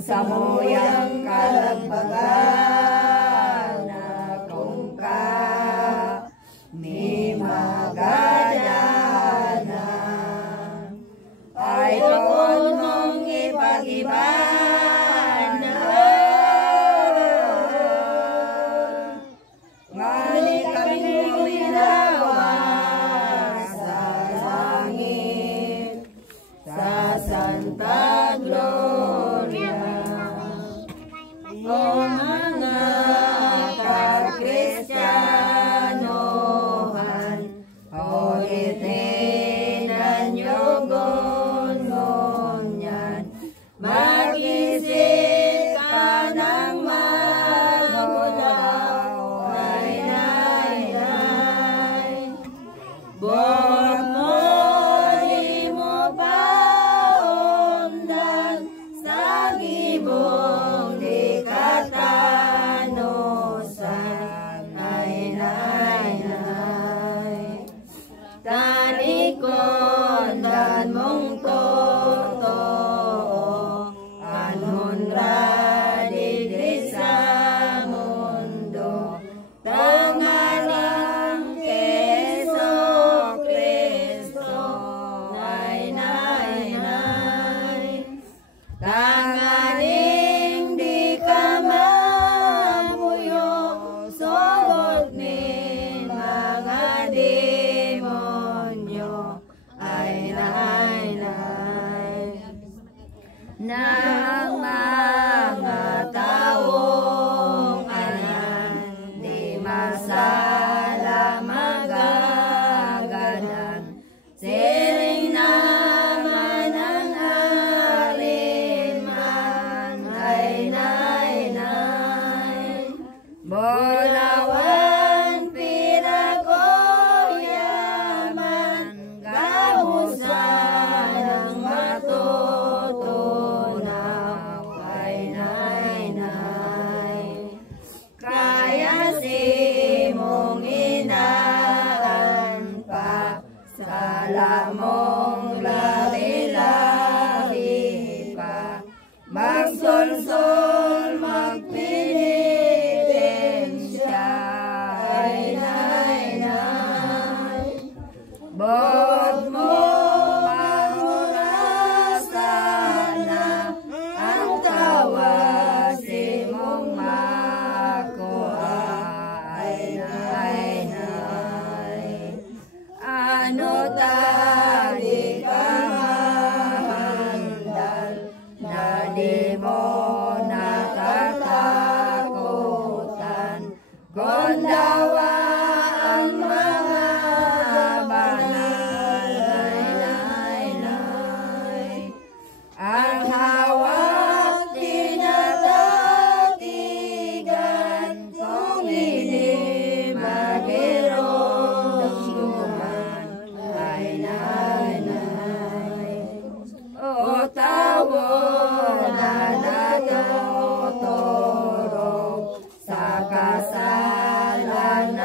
Samuyang kalagpagan na kung kami magadana ay doon mong ipag-ibanan ngali kaming uminawa sa langit sa Santa Gloria. Oh, Itinan yugon ngunyan, mag-isip ka ng magulaw, ay nay. Buot mo, di mo pa undan, sa gibong di katanusan, ay nay. Talikon dan mong totoo, anhunra di sa mundo, tangalang Keso Kristo, ay nay. Tangaling di ka mamuyo, sugot ni mga demonyo, ay nay. Na ang mga taong anan, di masala magagadan, siring naman ang ariman, ay nay. Bulawan pinagoyaman, gamusan ang matutunaw, ay nay. Kaya si mong inaan pa, sala mong labi-labi pa, magsulsul magpinitensya, ay nay. Buot mo pangurasan na ang kawasi mong makuha, ay nay. Ano tadi kahandal, na di mo nakatakutan, kundawa ang mga banal, ay nay. Ang hawak tinatatigan, kung hindi magirunduman, ay nay. O tawo na natuturo sa kasalanan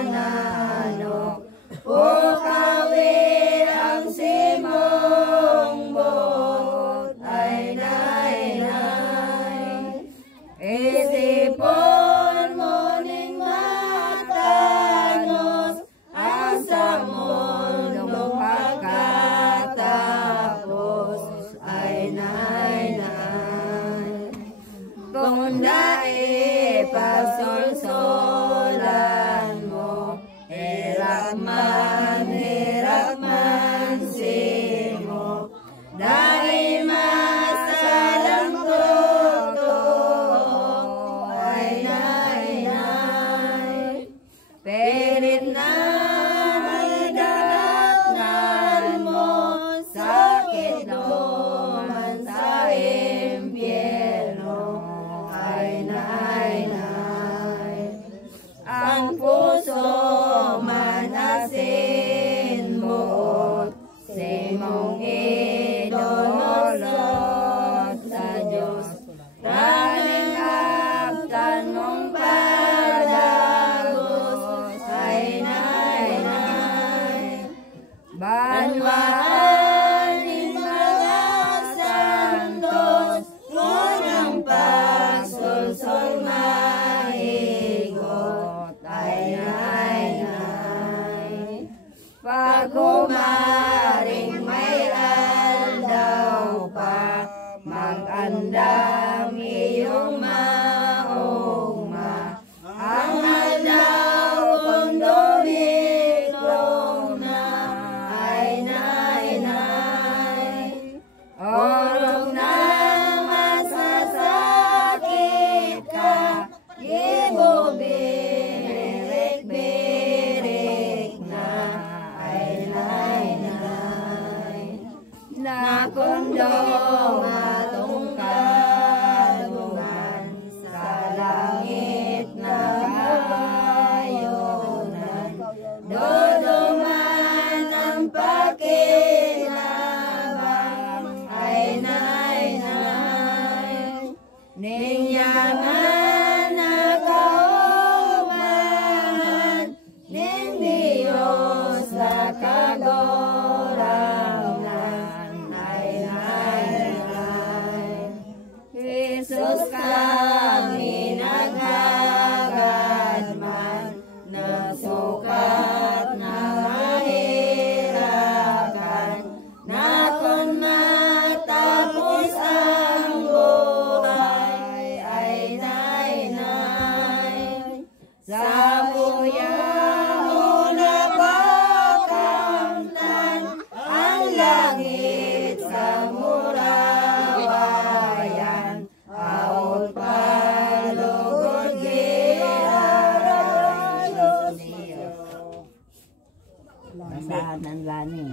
nananok, ukawi ang simong buot, ay nay. Isipon mo ning matanos, ang sa mundo pagkatapos, ay nay. Kung dai pasolsolan mo, hirap man simo, dahil masalang totoo, ay nay. Pilit na idagatnan mo, sakit man sa impyerno, ay nay. Ang puso manasin mo, simong idolot sa Diyos, raning haptan mong padagos, ay nay. Banwaan ng mga santos, ngunang pagsulsol maigot, ay nay. Pag humaring may aldaw pa, mag-andam iyong maugma, ang aldaw kung dumiklong na, ay nay. Orong na masasakit ka, ibo birik na, kondong atong kadungan sa langit na kaayunan. Doduman ang pakinabang ay nay ningyaman na kauban ning Diyos sa kagorangan ay nay Jesus kami naghagad man nagsukat na mahirakan na kung matapos ang buhay ay nay sa buyaw na pagkamtan ang langit sa murawayan aot palugod giraray Basahan ang lani.